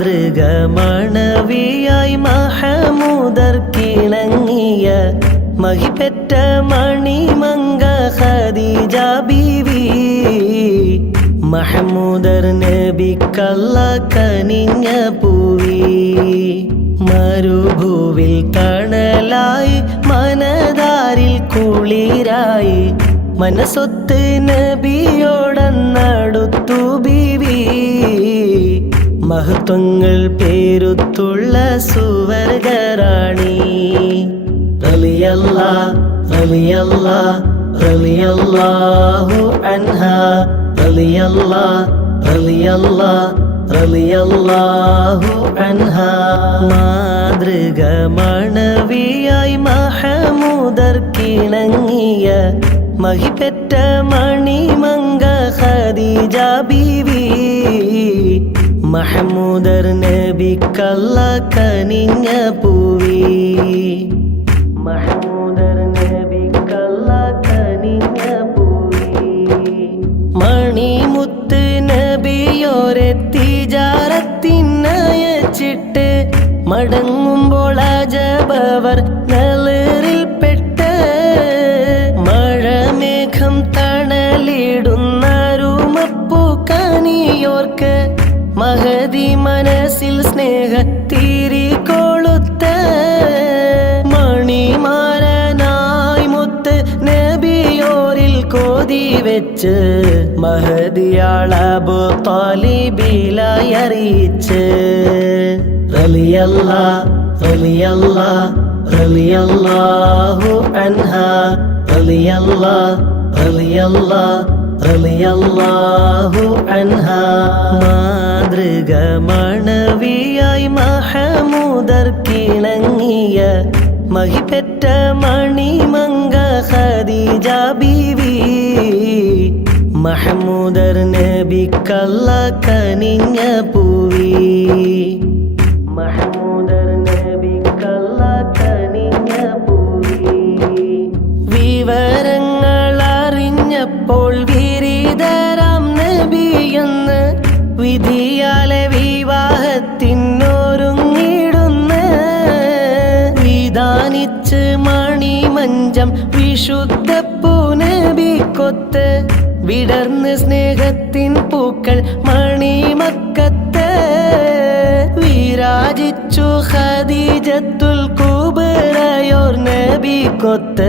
മാതൃകമണവിയായി മഹമൂദർ കിണങ്ങിയ മഹിപെറ്റ മണിമങ്ക ഖദീജ ബീവി. മഹമൂദർ നബിക്കല്ല കനിഞ്ഞ പൂവി. മരുഭൂവിൽ തണലായി മനതാരിൽ കുളിരായി. മനസ്സൊത്ത് നബിയോടന്നടുത്തു പേരുത്തുള്ള സുവർഗറാണി. റളിയല്ല റളിയല്ല റളിയല്ലാഹു അൻഹ. റളിയല്ല റളിയല്ല റളിയല്ലാഹു അൻഹ. മാതൃക മണവിയായി മഹമൂദർ കിണങ്ങിയ മഹിപെറ്റ മണിമങ്ക ഖദീജ ബീവി. മഹമൂദർ നബിക്കല്ല കനിഞ്ഞ പൂവി മഹമൂദർ നബിക്കല്ല കനിഞ്ഞ പൂവി. മണിമുത്ത് നബിയോരെത്തി തീജാറത്തിനയച്ചിട്ട് മടങ്ങുമ്പോൾ അജബവർ നളിറിൽപ്പെട്ട് മഹതി മനസ്സിൽ സ്നേഹ തീരി കൊളുത്ത മണിമാരനായി മുത്ത് നബിയോരിൽ കോതി വെച്ച് മഹദിയാളബു താലിബിലായി അറിയിച്ച് റലിയല്ലാ റളിയല്ല റലിയല്ലാഹു അൻഹ. റലിയല്ലാ റളിയല്ല റളിയല്ലാഹു അൻഹ. മാതൃക മണവിയായി മഹമൂദർ കിണങ്ങിയ മഹിപെറ്റ മണിമങ്ക ഖദീജ ബീവി. മഹമൂദർ നബിക്കല്ല കനിഞ്ഞ പൂവി. മഹമൂദർ വിധിയാലെ വിവാഹത്തിനോരുങ്ങിടുന്ന് വിധാനിച്ച് മണിമഞ്ചം വിശുദ്ധ പൂനബിക്കൊത്ത് വിടർന്ന് സ്നേഹത്തിൻ പൂക്കൾ മണിമക്കത്ത് വിരാജിച്ചു ഖദീജത്തുൽ കുബറയോർ നബിക്കൊത്ത്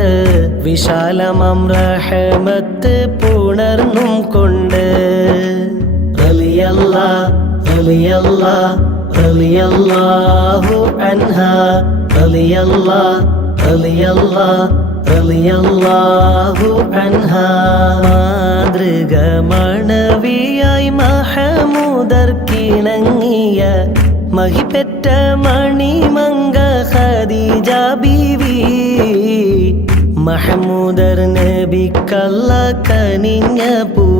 വിശാലമം റഹമത്ത് പുണർന്നും കൊണ്ട് റളിയല്ല റളിയല്ല റളിയല്ലാഹു അൻഹ റളിയല്ല റളിയല്ല റളിയല്ലാഹു അൻഹ. മാതൃക മണവിയായി മഹമൂദർ കിണങ്ങിയ മഹിപെറ്റ മണിമങ്ക ഖദീജ ബീവി. മഹമൂദർ നബിക്കല്ല കനിഞ്ഞ പൂവി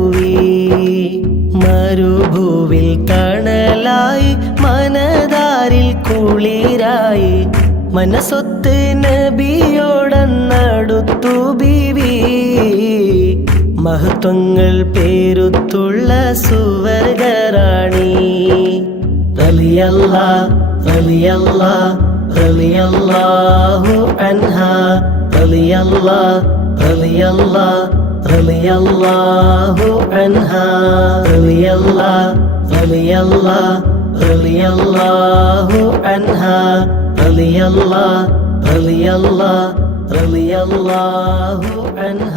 മരുഭൂവിൽ തണലായി മനതാരിൽ കുളിരായി. മനസ്സൊത്ത് നബിയോടന്നടുത്തു ബീവി. മഹത്വങ്ങൾ പേരുത്തുള്ള സുവർഗറാണി. റലിയല്ല റലിയല്ല റലിയല്ലാഹു അൻഹ. റളിയല്ല റളിയല്ല റളിയല്ലാഹു അൻഹ. റളിയല്ല റളിയല്ല റളിയല്ലാഹു അൻഹ. റളിയല്ല റളിയല്ല റളിയല്ലാഹു അൻഹ.